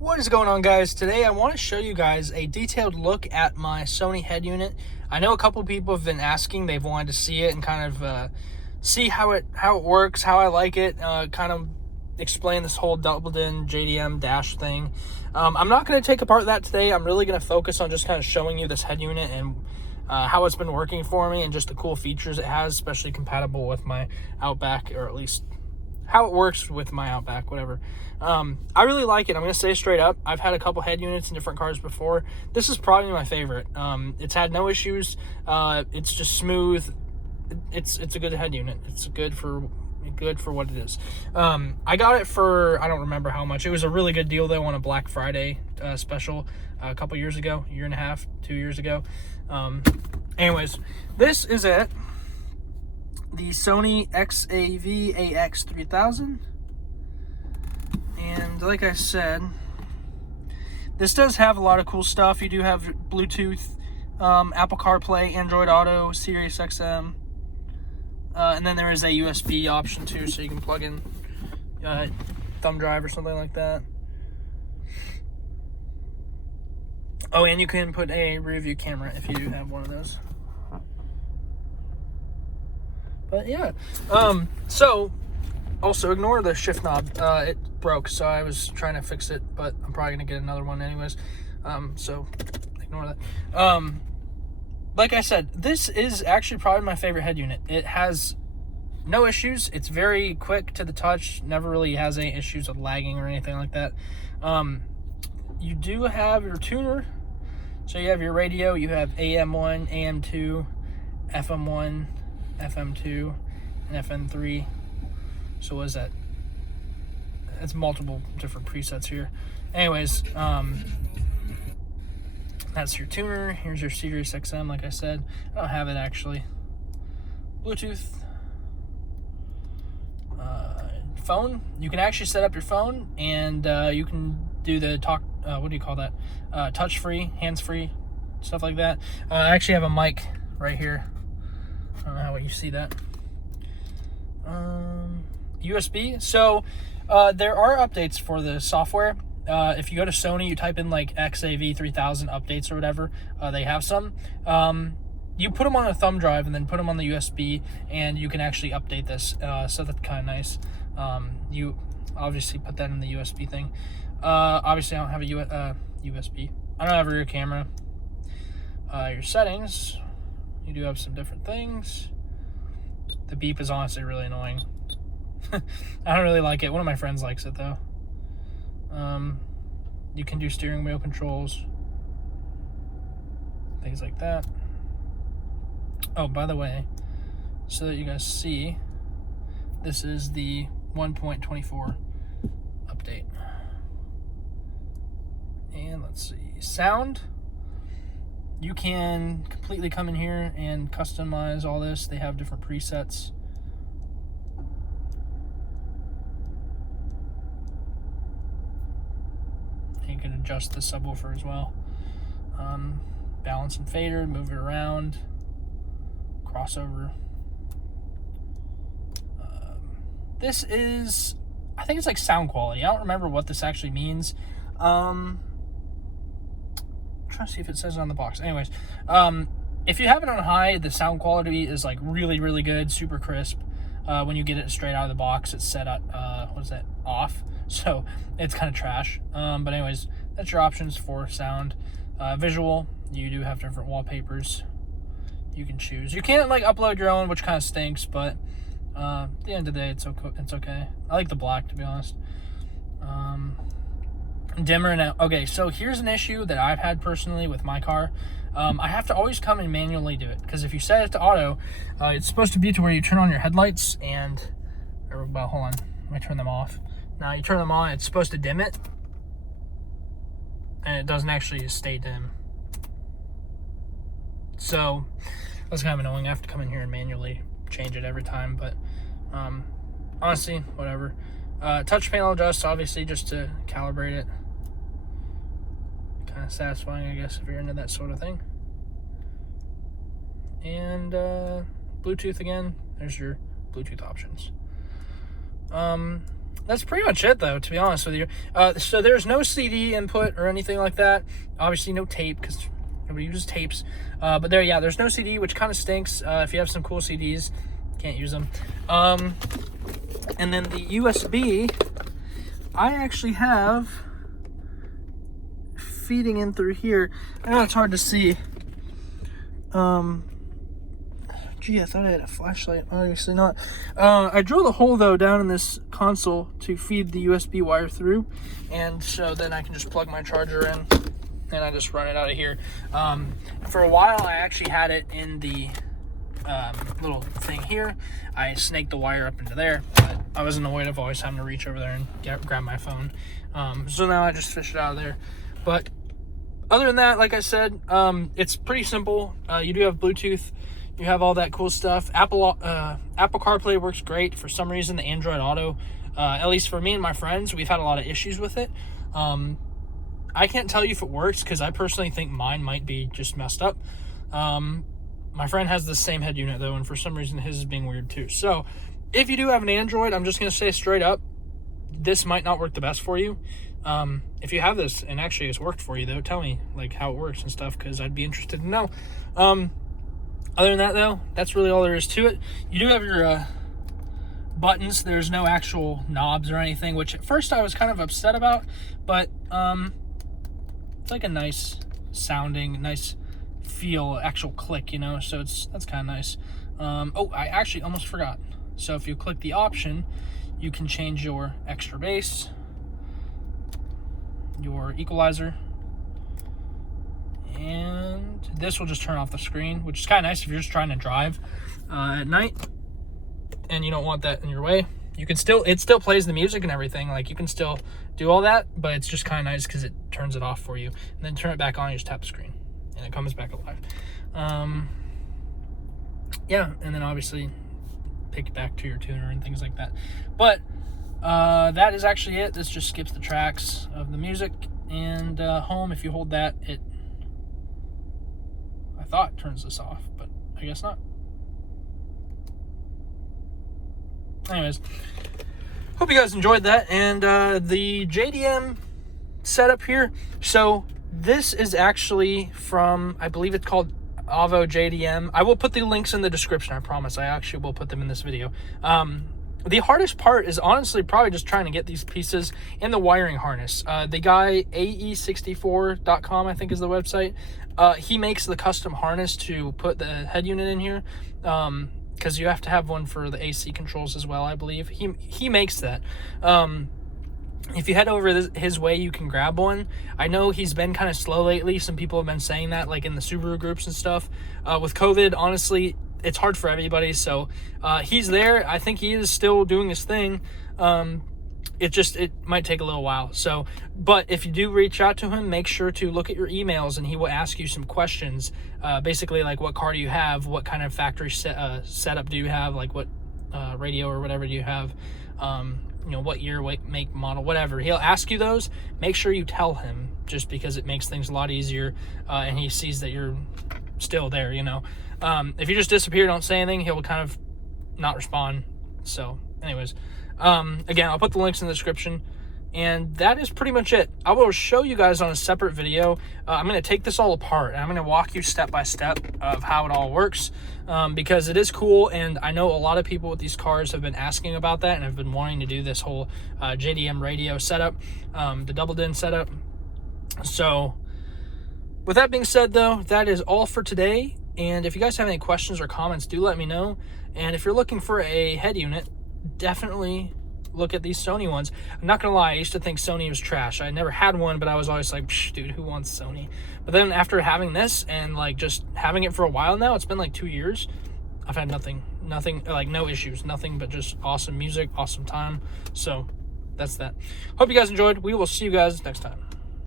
What is going on, guys? Today I want to show you guys a detailed look at my Sony head unit. I know a couple people have been asking, they've wanted to see it and kind of see how it works, how I like it, kind of explain this whole Double Din JDM dash thing. I'm not going to take apart that today. I'm really going to focus on just kind of showing you this head unit and how it's been working for me and just the cool features it has, especially compatible with my Outback, or at least how it works with my Outback, whatever. I really like it. I'm going to say straight up, I've had a couple head units in different cars before. This is probably my favorite. It's had no issues. It's just smooth. It's a good head unit. It's good for what it is. I got it for, I don't remember how much. It was a really good deal though on a Black Friday special a couple years ago, year and a half, 2 years ago. Anyways, this is it. The Sony XAV AX3000, and like I said, this does have a lot of cool stuff. You do have Bluetooth, Apple CarPlay, Android Auto, Sirius XM, and then there is a USB option too, so you can plug in thumb drive or something like that. Oh, and you can put a rear view camera if you do have one of those. But yeah, so also ignore the shift knob. It broke, so I was trying to fix it, but I'm probably gonna get another one anyways. So ignore that. Like I said, this is actually probably my favorite head unit. It has no issues. It's very quick to the touch. Never really has any issues with lagging or anything like that. You do have your tuner. So you have your radio. You have AM1, AM2, FM1, FM2, and FM3. So what is that? It's multiple different presets here. Anyways, that's your tuner. Here's your Sirius XM, like I said. I don't have it actually. Bluetooth. Phone. You can actually set up your phone, and you can do the talk, what do you call that? Touch-free, hands-free, stuff like that. I actually have a mic right here. I don't know how you see that. USB. So there are updates for the software. If you go to Sony, you type in like XAV 3000 updates or whatever, they have some. You put them on a thumb drive and then put them on the USB, and you can actually update this. So that's kind of nice. You obviously put that in the USB thing. Obviously I don't have a USB. I don't have a rear camera. Your settings. You do have some different things. The beep is honestly really annoying. I don't really like it. One of my friends likes it though. You can do steering wheel controls, things like that. Oh, by the way, so that you guys see, this is the 1.24 update. And let's see, sound. You can completely come in here and customize all this. They have different presets. You can adjust the subwoofer as well. Balance and fader, move it around, crossover. This is, I think it's like sound quality. I don't remember what this actually means. Trying to see if it says it on the box. Anyways, if you have it on high, the sound quality is like really, really good, super crisp. When you get it straight out of the box, it's set at what is that, off, so it's kind of trash. But anyways, that's your options for sound. Visual, you do have different wallpapers you can choose. You can't like upload your own, which kind of stinks, but at the end of the day, it's okay. I like the black, to be honest. Dimmer now. Okay, so here's an issue that I've had personally with my car. I have to always come and manually do it, because if you set it to auto, it's supposed to be to where you turn on your headlights and, well, hold on, let me turn them off. Now you turn them on, it's supposed to dim it, and it doesn't actually stay dim. So that's kind of annoying. I have to come in here and manually change it every time, but honestly, whatever. Touch panel adjust, obviously, just to calibrate it. Kind of satisfying, I guess, if you're into that sort of thing. And Bluetooth again. There's your Bluetooth options. that's pretty much it, though, to be honest with you. So there's no CD input or anything like that. Obviously, no tape, because nobody uses tapes. But there's no CD, which kind of stinks. If you have some cool CDs, can't use them. And then the USB, I actually have feeding in through here. I know it's hard to see. Gee, I thought I had a flashlight. Obviously not. I drilled a hole, though, down in this console to feed the USB wire through, and so then I can just plug my charger in, and I just run it out of here. For a while, I actually had it in the little thing here. I snaked the wire up into there, but I was annoyed of always having to reach over there and grab my phone. So now I just fished it out of there. But other than that, like I said, it's pretty simple. You do have Bluetooth. You have all that cool stuff. Apple CarPlay works great. For some reason, the Android Auto, at least for me and my friends, we've had a lot of issues with it. I can't tell you if it works, because I personally think mine might be just messed up. My friend has the same head unit, though, and for some reason his is being weird too. So if you do have an Android, I'm just going to say straight up, this might not work the best for you. If you have this and actually it's worked for you, though, tell me like how it works and stuff, because I'd be interested to know. Other than that, though, that's really all there is to it. You do have your buttons. There's no actual knobs or anything, which at first I was kind of upset about, but it's like a nice sounding, nice feel, actual click, you know, so that's kind of nice. Oh, I actually almost forgot. So if you click the option, you can change your extra bass, your equalizer, and this will just turn off the screen, which is kind of nice if you're just trying to drive at night and you don't want that in your way. You can still, it still plays the music and everything, like you can still do all that, but it's just kind of nice because it turns it off for you, and then turn it back on, you just tap the screen and it comes back alive. Yeah, and then obviously pick it back to your tuner and things like that. But that is actually it. This just skips the tracks of the music, and home, if you hold that, it, I thought, turns this off, but I guess not. Anyways, hope you guys enjoyed that. And the JDM setup here, so this is actually from, I believe it's called Avo JDM. I will put the links in the description, I promise. I actually will put them in this video. The hardest part is honestly probably just trying to get these pieces in the wiring harness. The guy, AE64.com, I think is the website, he makes the custom harness to put the head unit in here, because you have to have one for the AC controls as well, I believe. He makes that. If you head over his way, you can grab one. I know he's been kind of slow lately. Some people have been saying that, like in the Subaru groups and stuff. With COVID, honestly, it's hard for everybody. So he's there. I think he is still doing his thing. It might take a little while. So, but if you do reach out to him, make sure to look at your emails, and he will ask you some questions. Basically, like, what car do you have? What kind of factory setup do you have? Like, what radio or whatever do you have? You know, what year, what make, model, whatever. He'll ask you those. Make sure you tell him, just because it makes things a lot easier, and he sees that you're still there, you know. If you just disappear, don't say anything, he'll kind of not respond. So anyways, again, I'll put the links in the description, and that is pretty much it. I will show you guys on a separate video. I'm going to take this all apart, and I'm going to walk you step by step of how it all works, because it is cool, and I know a lot of people with these cars have been asking about that and have been wanting to do this whole JDM radio setup, the Double Din setup. So with that being said, though, that is all for today. And if you guys have any questions or comments, do let me know. And if you're looking for a head unit, definitely look at these Sony ones. I'm not gonna lie, I used to think Sony was trash. I never had one, but I was always like, dude, who wants Sony? But then after having this and like just having it for a while now, it's been like 2 years, I've had nothing, like no issues, nothing but just awesome music, awesome time. So that's that. Hope you guys enjoyed. We will see you guys next time.